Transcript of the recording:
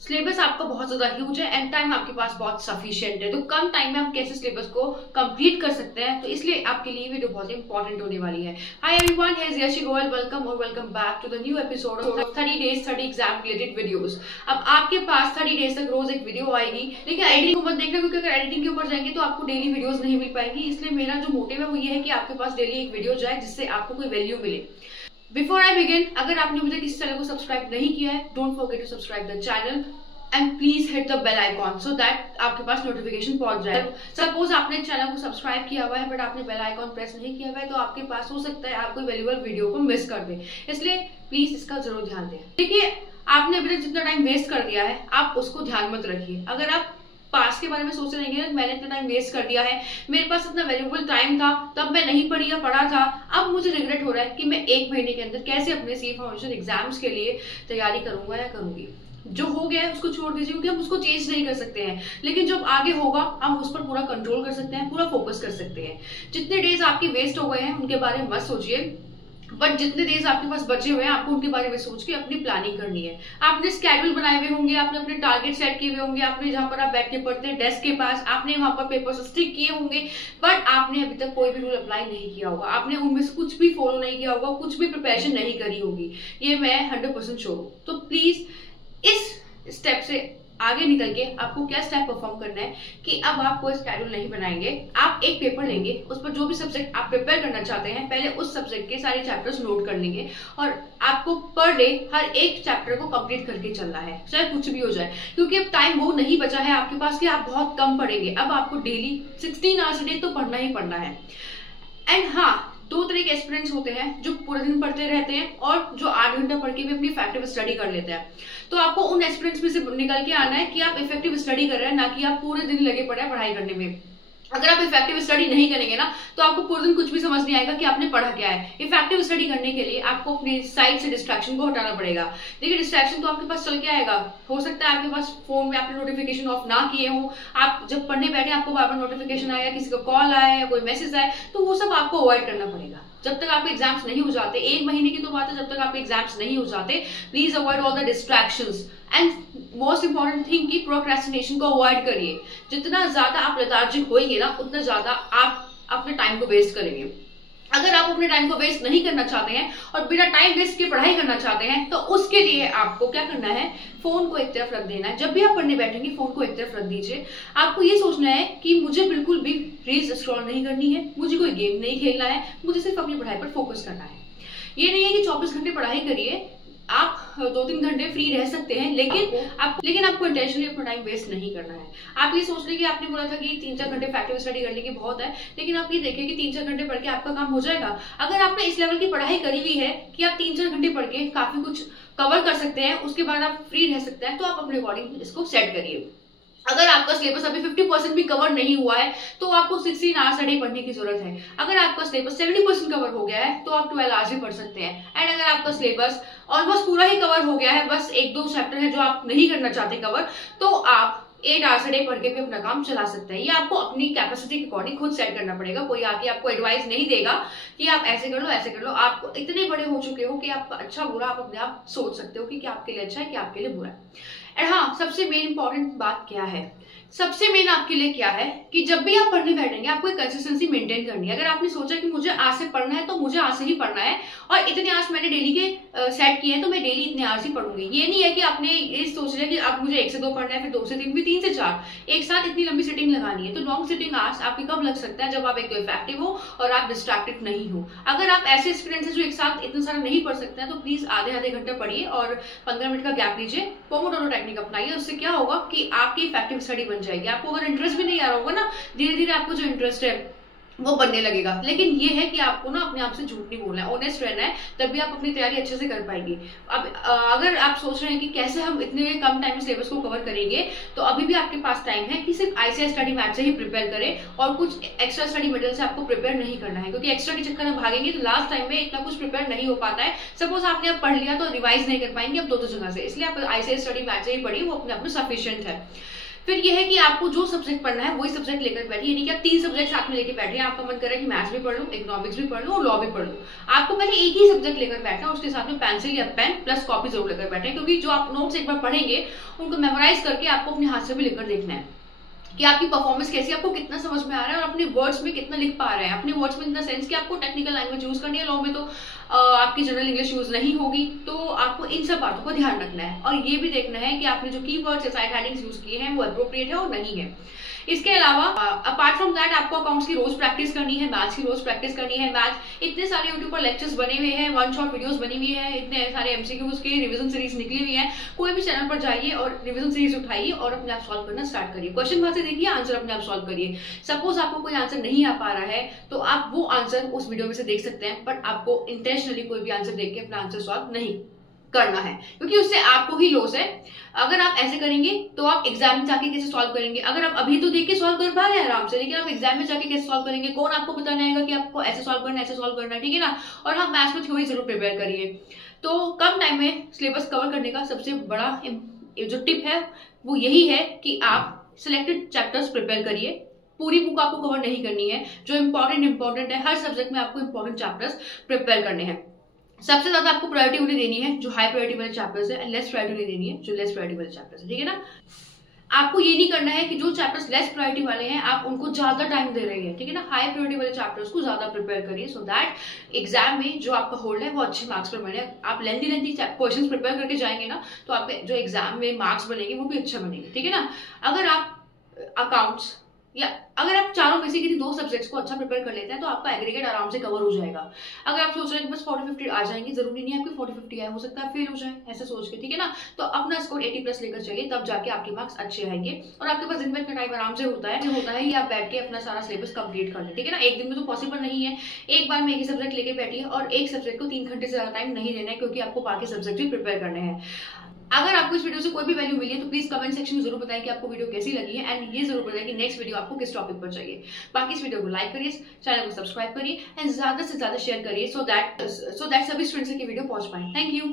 Syllabus आपका बहुत ज्यादा ह्यूज है एंड टाइम आपके पास बहुत सफिशिएंट है, तो कम टाइम में हम कैसे सिलेबस को कंप्लीट कर सकते हैं, तो इसलिए आपके लिए वीडियो बहुत इंपॉर्टेंट होने वाली है। Hi everyone, here is Yashi Goyal, welcome और welcome back to the new episode of 30 days 30 exam related videos. अब आपके पास 30 डेज तक रोज एक वीडियो आएगी, लेकिन एडिटिंग को मत देखना, क्योंकि अगर एडिटिंग के ऊपर जाएंगे तो आपको डेली वीडियोस नहीं मिल पाएंगी। इसलिए मेरा जो मोटिव है वो ये है कि आपके पास डेली एक वीडियो जाए जिससे आपको कोई वैल्यू मिले। बिफोर आई बिगिन, अगर आपने अभी तक इस चैनल को सब्सक्राइब नहीं किया है, don't forget to subscribe the channel and please hit the bell icon so that आपके पास नोटिफिकेशन पहुंच जाए। सपोज आपने चैनल को सब्सक्राइब किया हुआ है बट आपने बेल आइकॉन प्रेस नहीं किया हुआ है, तो आपके पास हो सकता है आप कोई वैल्यूएबल वीडियो को मिस कर दें, इसलिए प्लीज इसका जरूर ध्यान दें। देखिए, आपने अभी तक जितना टाइम वेस्ट कर दिया है आप उसको ध्यान मत रखिए। अगर आप पास के बारे में सोचते रहेंगे ना, मैंने इतना टाइम वेस्ट कर दिया है, मेरे पास इतना वैल्यूएबल टाइम था, तब मैं नहीं पढ़ी या पढ़ा था, अब मुझे रिग्रेट हो रहा है कि मैं एक महीने के अंदर कैसे अपने सी फाउंडेशन एग्जाम्स के लिए तैयारी करूंगा या करूंगी। जो हो गया है उसको छोड़ दीजिए, क्योंकि हम उसको चेंज नहीं कर सकते हैं, लेकिन जब आगे होगा हम उस पर पूरा कंट्रोल कर सकते हैं, पूरा फोकस कर सकते हैं। जितने डेज आपके वेस्ट हो गए हैं उनके बारे में मत सोचिए, बट जितने डेज आपके पास बचे हुए हैं आपको उनके बारे में सोच के अपनी प्लानिंग करनी है। आपने स्केड्यूल बनाए हुए होंगे, आपने अपने टारगेट सेट किए हुए होंगे, आपने जहां पर आप बैठ के पढ़ते हैं डेस्क के पास, आपने वहां पर पेपर स्टिक किए होंगे, बट आपने अभी तक कोई भी रूल अप्लाई नहीं किया होगा, आपने उनमें से कुछ भी फॉलो नहीं किया होगा, कुछ भी प्रिपरेशन नहीं करी होगी, ये मैं 100% श्योर हूँ। तो प्लीज इस स्टेप से आगे निकल के आपको क्या स्टेप परफॉर्म करना है कि अब आप कोई स्केड्यूल नहीं बनाएंगे, आप एक पेपर लेंगे, उस पर जो भी सब्जेक्ट आप प्रिपेयर करना चाहते हैं पहले उस सब्जेक्ट के सारे चैप्टर्स नोट कर लेंगे और आपको पर डे हर एक चैप्टर को कंप्लीट करके चलना है, चाहे कुछ भी हो जाए, क्योंकि अब टाइम वो नहीं बचा है आपके पास कि आप बहुत कम पढ़ेंगे। अब आपको डेली 16 आवर्स डे तो पढ़ना ही पढ़ना है। एंड हाँ, दो तरह के एस्पिरेंट्स होते हैं जो पूरे दिन पढ़ते रहते हैं और जो 8 घंटा पढ़ के भी अपनी इफेक्टिव स्टडी कर लेते हैं। तो आपको उन एस्पिरेंट्स में से निकल के आना है कि आप इफेक्टिव स्टडी कर रहे हैं, ना कि आप पूरे दिन लगे पड़े हैं पढ़ाई करने में। अगर आप इफेक्टिव स्टडी नहीं करेंगे ना तो आपको पूरे दिन कुछ भी समझ नहीं आएगा कि आपने पढ़ा क्या है। इफेक्टिव स्टडी करने के लिए आपको अपनी साइड से डिस्ट्रैक्शन को हटाना पड़ेगा। देखिए, डिस्ट्रैक्शन तो आपके पास चल के आएगा, हो सकता है आपके पास फोन में आपने नोटिफिकेशन ऑफ ना किए हो, आप जब पढ़ने बैठे आपको बार बार नोटिफिकेशन आया, किसी का कॉल आया या कोई मैसेज आया, तो वो सब आपको अवॉइड करना पड़ेगा। जब तक आपके एग्जाम्स नहीं हो जाते, एक महीने की तो बात है, जब तक आपके एग्जाम्स नहीं हो जाते, please avoid all the distractions and most important thing की प्रोक्रेस्टिनेशन को अवॉइड करिए। जितना ज्यादा आप लेथार्जिक होंगे ना उतना ज्यादा आप अपने टाइम को वेस्ट करेंगे। अगर आप अपने टाइम को वेस्ट नहीं करना चाहते हैं और बिना टाइम वेस्ट के पढ़ाई करना चाहते हैं, तो उसके लिए आपको क्या करना है, फोन को एक तरफ रख देना है। जब भी आप पढ़ने बैठेंगे फोन को एक तरफ रख दीजिए। आपको ये सोचना है कि मुझे बिल्कुल भी रील्स स्क्रॉल नहीं करनी है, मुझे कोई गेम नहीं खेलना है, मुझे सिर्फ अपनी पढ़ाई पर फोकस करना है। ये नहीं है कि 24 घंटे पढ़ाई करिए, आप 2-3 घंटे फ्री रह सकते हैं, लेकिन आपको इंटेंशनली अपना टाइम वेस्ट नहीं करना है। आप ये सोच रहे कि आपने बोला था कि 3-4 घंटे इफेक्टिव स्टडी करने की बहुत है, लेकिन आप ये देखिए कि 3-4 घंटे पढ़ के आपका काम हो जाएगा। अगर आपने इस लेवल की पढ़ाई करी हुई है कि आप 3-4 घंटे पढ़ के काफी कुछ कवर कर सकते हैं, उसके बाद आप फ्री रह सकते हैं, तो आप अपने अकॉर्डिंग इसको सेट करिए। अगर आपका सिलेबस अभी 50% भी कवर नहीं हुआ है तो आपको 16 आवर्स डे पढ़ने की जरूरत है। अगर आपका सिलेबस 70% कवर हो गया है तो आप 12 आवर्स भी पढ़ सकते हैं। एंड अगर आपका सिलेबस ऑलमोस्ट पूरा ही कवर हो गया है, बस 1-2 चैप्टर है जो आप नहीं करना चाहते कवर, तो आप 8 आवर्स डे पढ़ के भी अपना काम चला सकते हैं। ये आपको अपनी कैपेसिटी के अकॉर्डिंग खुद सेट करना पड़ेगा। कोई आके आपको एडवाइस नहीं देगा कि आप ऐसे कर लो ऐसे कर लो। आप इतने बड़े हो चुके हो कि आपका अच्छा बुरा आप अपने आप सोच सकते हो कि क्या आपके लिए अच्छा है क्या आपके लिए बुरा है। एंड हाँ, सबसे मेन इंपॉर्टेंट बात क्या है, सबसे मेन आपके लिए क्या है कि जब भी आप पढ़ने बैठेंगे आपको एक कंसिस्टेंसी मेंटेन करनी है। अगर आपने सोचा कि मुझे आज से पढ़ना है तो मुझे आज से ही पढ़ना है और इतने आवर्स मैंने डेली के सेट किए हैं तो मैं डेली इतने आवर्स ही पढ़ूंगी। ये नहीं है कि आपने ये सोच लिया कि अब मुझे 1 से 2 पढ़ना है, फिर 2 से 3, फिर 3 से 4, एक साथ इतनी लंबी सिटिंग लगानी है। तो लॉन्ग सिटिंग आवर्स आपकी कब लग सकता है, जब आप एक तो इफेक्टिव हो और आप डिस्ट्रैक्टेड नहीं हो। अगर आप ऐसे स्टूडेंट्स हैं जो एक साथ इतना सारा नहीं पढ़ सकते हैं तो प्लीज आधे घंटे पढ़िए और 15 मिनट का गैप लीजिए, पोमोडोरो टेक्निक अपनाइए। उससे क्या होगा कि आपकी इफेक्टिव स्टडी बन जाएगी। आपको अगर इंटरेस्ट भी नहीं आ रहा होगा ना, धीरे धीरे आपको जो इंटरेस्ट है वो बनने लगेगा। लेकिन ये है कि आपको ना अपने आप से झूठ नहीं बोलना है, ऑनेस्ट रहना है, तभी आप अपनी तैयारी अच्छे से कर पाएंगे। अब अगर आप सोच रहे हैं कि कैसे हम इतने कम टाइम में सिलेबस को कवर करेंगे, तो अभी भी आपके पास टाइम है कि सिर्फ आईसीआई स्टडी मैट से ही प्रिपेयर करें और कुछ एक्स्ट्रा स्टडी मटेरियल से आपको प्रिपेयर नहीं करना है, क्योंकि एक्स्ट्रा के चक्कर में भागेंगे तो लास्ट टाइम में इतना कुछ प्रिपेयर नहीं हो पाता है। सपोज आपने अब पढ़ लिया तो रिवाइज नहीं कर पाएंगे अब 2 जगह से, इसलिए आप आईसीआई स्टडी मैट से ही पढ़िए, वो अपने आप में सफिशिएंट है। फिर ये है कि आपको जो सब्जेक्ट पढ़ना है वही सब्जेक्ट लेकर बैठिए, यानी कि आप 3 सब्जेक्ट साथ में लेके बैठे हैं। आपका मन कर रहा है कि मैथ्स भी पढ़ लूं, इकोनॉमिक्स भी पढ़ लूं और लॉ भी पढ़ लूं। आपको पहले एक ही सब्जेक्ट लेकर बैठना, उसके साथ में पेंसिल या पेन प्लस कॉपी जरूर लेकर बैठे, क्योंकि जो आप नोट्स एक बार पढ़ेंगे उनको मेमोराइज करके आपको अपने हाथ से भी लेकर देखना है कि आपकी परफॉर्मेंस कैसी है, आपको कितना समझ में आ रहा है और अपने वर्ड्स में कितना लिख पा रहे हैं। अपने वर्ड्स में इन द सेंस कि आपको टेक्निकल लैंग्वेज यूज करनी है, लॉ में तो आपकी जनरल इंग्लिश यूज नहीं होगी, तो आपको इन सब बातों का ध्यान रखना है और ये भी देखना है कि आपने जो कीवर्ड्स या साइड हेडिंग्स यूज किए हैं वो एप्रोप्रिएट है और नहीं है। इसके अलावा अपार्ट फ्रॉम दैट आपको अकाउंट्स की रोज प्रैक्टिस करनी है, मैथ्स की रोज प्रैक्टिस करनी है। मैथ्स इतने सारे यूट्यूब पर लेक्चर्स बने हुए हैं, वन शॉट वीडियोस बनी हुई है, इतने सारे एमसीक्यूज के रिवीजन सीरीज निकली हुई है। कोई भी चैनल पर जाइए और रिवीजन सीरीज उठाइए और अपने आप सॉल्व करना स्टार्ट करिए। क्वेश्चन वहां से देखिए, आंसर अपने आप सॉल्व करिए। सपोज आपको कोई आंसर नहीं आ पा रहा है तो आप वो आंसर उस वीडियो में से देख सकते हैं, बट आपको इंटेंशनली कोई भी आंसर देख के अपना आंसर सॉल्व नहीं करना है, क्योंकि उससे आपको ही लॉस है। अगर आप ऐसे करेंगे तो आप एग्जाम में जाके कैसे सॉल्व करेंगे? अगर आप अभी तो देख के सॉल्व कर पा रहे हैं आराम से, लेकिन आप एग्जाम में जाके कैसे सॉल्व करेंगे? कौन आपको बताने आएगा कि आपको ऐसे सॉल्व करना है, ऐसे सॉल्व करना है, ठीक है ना। और हाँ, मैथ्स में थ्योरी जरूर प्रिपेयर करिए। तो कम टाइम में सिलेबस कवर करने का सबसे बड़ा जो टिप है वो यही है कि आप सिलेक्टेड चैप्टर्स प्रिपेयर करिए। पूरी बुक आपको कवर नहीं करनी है, जो इंपॉर्टेंट है, हर सब्जेक्ट में आपको इंपॉर्टेंट चैप्टर्स प्रिपेयर करने हैं। सबसे ज्यादा आपको प्रायोरिटी उन्हें देनी है जो हाई प्रायोरिटी वाले चैप्टर्स है, लेस प्रायोरिटी उन्हें देनी है जो लेस प्रायोरिटी वाले चैप्टर्स है, ठीक है ना। आपको ये नहीं करना है कि जो चैप्टर्स लेस प्रायोरिटी वाले हैं आप उनको ज्यादा टाइम दे रहे हैं, ठीक है ना। हाई प्रायोरिटी वाले चैप्टर्स को ज्यादा प्रिपेयर करिए, सो दैट एग्जाम में जो आपका होल्ड है वो अच्छे मार्क्स पर बने। आप लेंथी क्वेश्चंस प्रिपेयर करके जाएंगे ना तो आपके जो एग्जाम में मार्क्स बनेंगे वो भी अच्छा बनेंगे, ठीक है ना। अगर आप अकाउंट्स या अगर आप चारों में से किसी 2 सब्जेक्ट्स को अच्छा प्रिपेयर कर लेते हैं तो आपका एग्रीगेट आराम से कवर हो जाएगा। अगर आप सोच रहे हैं कि बस 40-50 आ जाएंगे, जरूरी नहीं है आपके 40-50 आए, हो सकता है फेल हो जाए, ऐसे सोच के, ठीक है ना। तो अपना स्कोर 80+ लेकर चलिए, तब जाके आपके मार्क्स अच्छे आएंगे और आपके पास दिन में इतना टाइम आराम से होता है कि आप बैठ के अपना सारा सिलेबस कंप्लीट कर लें, ठीक है ना। एक दिन में तो पॉसिबल नहीं है, एक बार में एक ही सब्जेक्ट लेके बैठिए और एक सब्जेक्ट को 3 घंटे से ज्यादा टाइम नहीं देना है, क्योंकि आपको बाकी सब्जेक्ट भी प्रिपेयर करने हैं। अगर आपको इस वीडियो से कोई भी वैल्यू मिली है तो प्लीज कमेंट सेक्शन में जरूर बताएं कि आपको वीडियो कैसी लगी है एंड ये जरूर बताएं कि नेक्स्ट वीडियो आपको किस टॉपिक पर चाहिए। बाकी इस वीडियो को लाइक करिए, चैनल को सब्सक्राइब करिए एंड ज्यादा से ज्यादा शेयर करिए सो दैट सभी स्टूडेंट्स की वीडियो पहुंच पाए। Thank you.